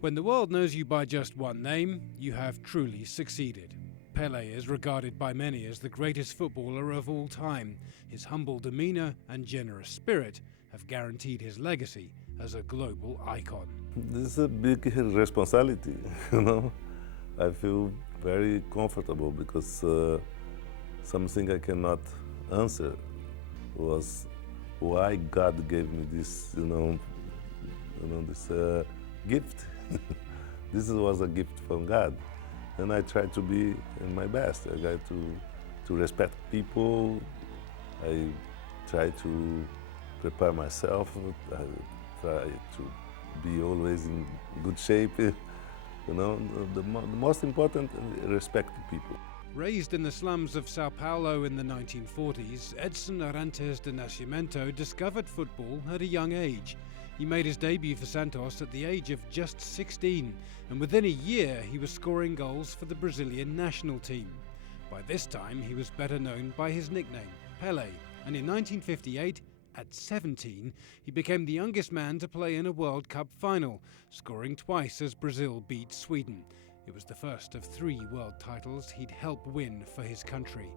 When the world knows you by just one name, you have truly succeeded. Pele is regarded by many as the greatest footballer of all time. His humble demeanour and generous spirit have guaranteed his legacy as a global icon. This is a big responsibility, you know. I feel very comfortable because something I cannot answer was why God gave me this, this gift. This was a gift from God, and I try to be in my best. I try to respect people. I try to prepare myself. I try to be always in good shape. The most important, respect people. Raised in the slums of Sao Paulo in the 1940s, Edson Arantes de Nascimento discovered football at a young age. He made his debut for Santos at the age of just 16, and within a year he was scoring goals for the Brazilian national team. By this time he was better known by his nickname, Pele, and in 1958, at 17, he became the youngest man to play in a World Cup final, scoring twice as Brazil beat Sweden. It was the first of 3 world titles he'd helped win for his country.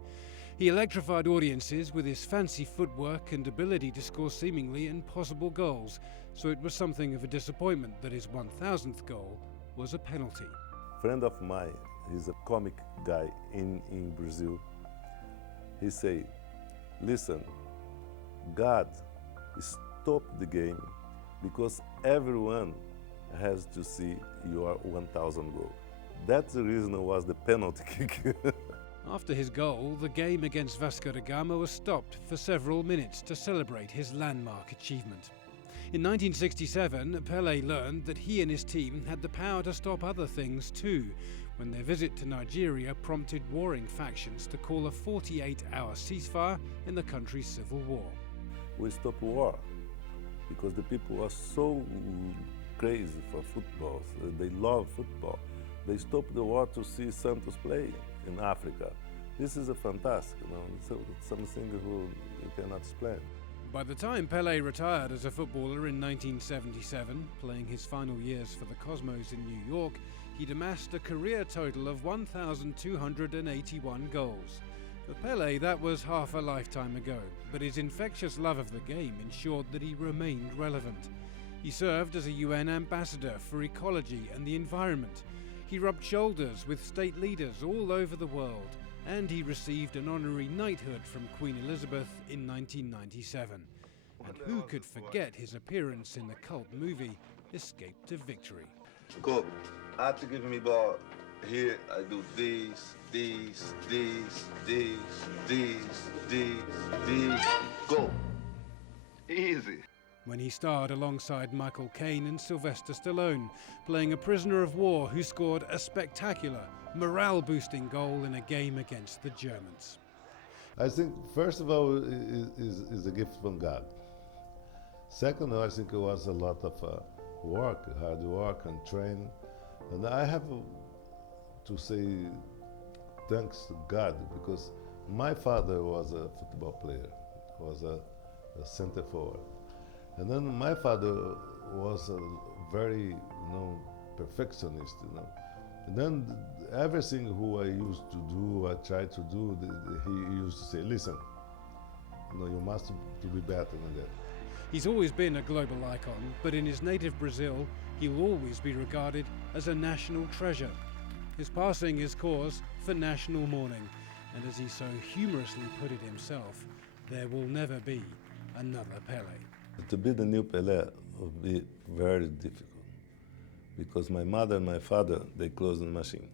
He electrified audiences with his fancy footwork and ability to score seemingly impossible goals, so it was something of a disappointment that his 1000th goal was a penalty. A friend of mine, he's a comic guy in Brazil. He say, listen, God stopped the game because everyone has to see your 1000 goal. That's the reason it was the penalty kick. After his goal, the game against Vasco da Gama was stopped for several minutes to celebrate his landmark achievement. In 1967, Pele learned that he and his team had the power to stop other things too, when their visit to Nigeria prompted warring factions to call a 48-hour ceasefire in the country's civil war. We stopped war because the people are so crazy for football. They love football. They stopped the war to see Santos play in Africa. This is a fantastic, it's something you cannot explain. By the time Pele retired as a footballer in 1977, playing his final years for the Cosmos in New York, he'd amassed a career total of 1,281 goals. For Pele, that was half a lifetime ago, but his infectious love of the game ensured that he remained relevant. He served as a UN ambassador for ecology and the environment. He rubbed shoulders with state leaders all over the world, and he received an honorary knighthood from Queen Elizabeth in 1997. And who could forget his appearance in the cult movie Escape to Victory? Go. After giving me ball, here I do these, go. Easy. When he starred alongside Michael Caine and Sylvester Stallone, playing a prisoner of war who scored a spectacular, morale-boosting goal in a game against the Germans. I think, first of all, is a gift from God. Second, I think it was a lot of hard work and training. And I have to say thanks to God, because my father was a football player, was a center forward. And then my father was a very, perfectionist, And then everything who I used to do, I tried to do, he used to say, listen, you must to be better than that. He's always been a global icon, but in his native Brazil, he'll always be regarded as a national treasure. His passing is cause for national mourning, and as he so humorously put it himself, there will never be another Pele. To be the new Pelé would be very difficult, because my mother and my father, they closed the machine.